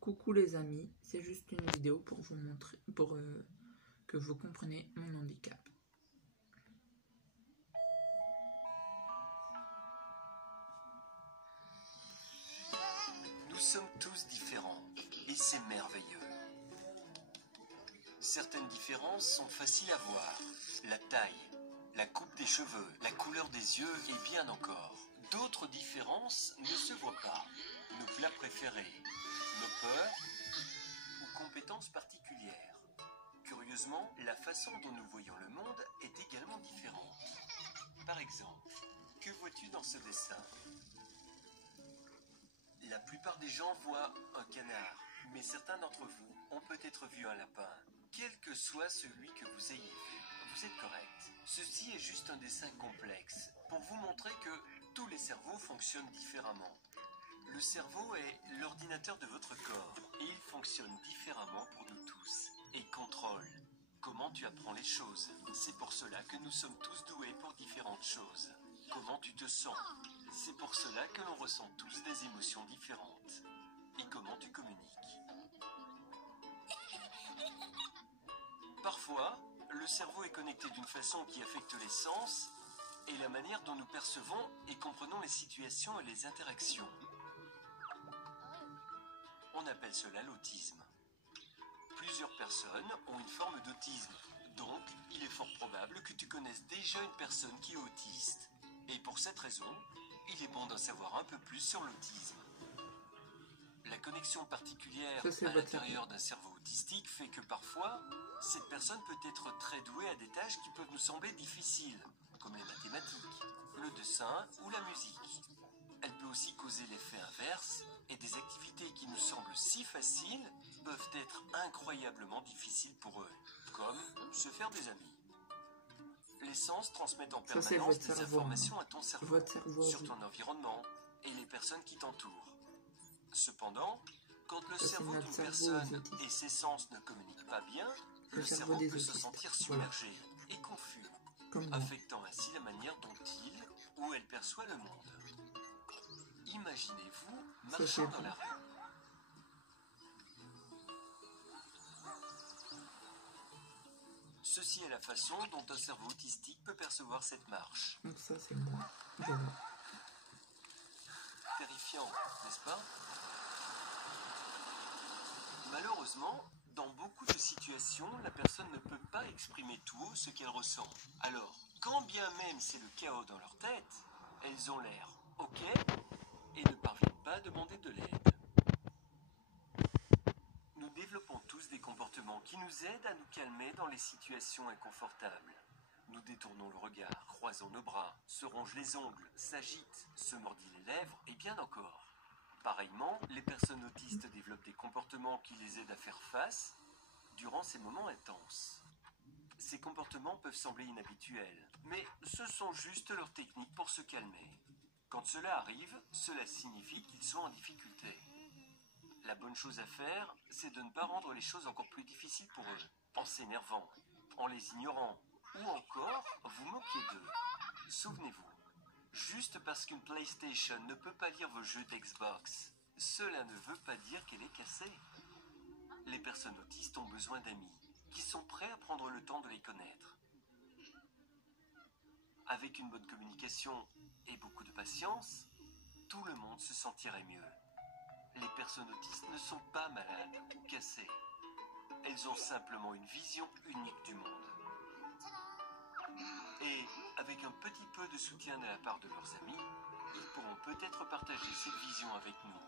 Coucou les amis, c'est juste une vidéo pour vous montrer, que vous compreniez mon handicap. Nous sommes tous différents et c'est merveilleux. Certaines différences sont faciles à voir. La taille, la coupe des cheveux, la couleur des yeux et bien encore. D'autres différences ne se voient pas. Nos plats préférés, nos peurs ou compétences particulières. Curieusement, la façon dont nous voyons le monde est également différente. Par exemple, que vois-tu dans ce dessin ? La plupart des gens voient un canard, mais certains d'entre vous ont peut-être vu un lapin. Quel que soit celui que vous ayez vu, vous êtes correct. Ceci est juste un dessin complexe pour vous montrer que tous les cerveaux fonctionnent différemment. Le cerveau est l'ordinateur de votre corps et il fonctionne différemment pour nous tous et contrôle comment tu apprends les choses. C'est pour cela que nous sommes tous doués pour différentes choses. Comment tu te sens? C'est pour cela que l'on ressent tous des émotions différentes. Et comment tu communiques? Parfois, le cerveau est connecté d'une façon qui affecte les sens et la manière dont nous percevons et comprenons les situations et les interactions. On appelle cela l'autisme. Plusieurs personnes ont une forme d'autisme, donc il est fort probable que tu connaisses déjà une personne qui est autiste. Et pour cette raison, il est bon d'en savoir un peu plus sur l'autisme. La connexion particulière à l'intérieur d'un cerveau autistique fait que parfois, cette personne peut être très douée à des tâches qui peuvent nous sembler difficiles, comme les mathématiques, le dessin ou la musique. Elle peut aussi causer l'effet inverse, et des activités qui nous semblent si faciles peuvent être incroyablement difficiles pour eux, comme se faire des amis. Les sens transmettent en permanence des informations à ton cerveau, sur ton environnement et les personnes qui t'entourent. Cependant, quand le cerveau d'une personne et ses sens ne communiquent pas bien, le cerveau peut se sentir submergé et confus, affectant ainsi la manière dont il ou elle perçoit le monde. Imaginez-vous marchant dans la rue. Ceci est la façon dont un cerveau autistique peut percevoir cette marche. Donc ça c'est moi, je vois. Terrifiant, n'est-ce pas? Malheureusement, dans beaucoup de situations, la personne ne peut pas exprimer tout haut ce qu'elle ressent. Alors, quand bien même c'est le chaos dans leur tête, elles ont l'air OK et ne parviennent pas à demander de l'aide. Nous développons tous des comportements qui nous aident à nous calmer dans les situations inconfortables. Nous détournons le regard, croisons nos bras, se rongent les ongles, s'agitent, se mordit les lèvres et bien encore. Pareillement, les personnes autistes développent des comportements qui les aident à faire face durant ces moments intenses. Ces comportements peuvent sembler inhabituels, mais ce sont juste leurs techniques pour se calmer. Quand cela arrive, cela signifie qu'ils sont en difficulté. La bonne chose à faire, c'est de ne pas rendre les choses encore plus difficiles pour eux, en s'énervant, en les ignorant, ou encore vous moquer d'eux. Souvenez-vous, juste parce qu'une PlayStation ne peut pas lire vos jeux d'Xbox, cela ne veut pas dire qu'elle est cassée. Les personnes autistes ont besoin d'amis, qui sont prêts à prendre le temps de les connaître. Avec une bonne communication et beaucoup de patience, tout le monde se sentirait mieux. Les personnes autistes ne sont pas malades ou cassées. Elles ont simplement une vision unique du monde. Et avec un petit peu de soutien de la part de leurs amis, ils pourront peut-être partager cette vision avec nous.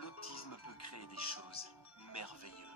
L'autisme peut créer des choses merveilleuses.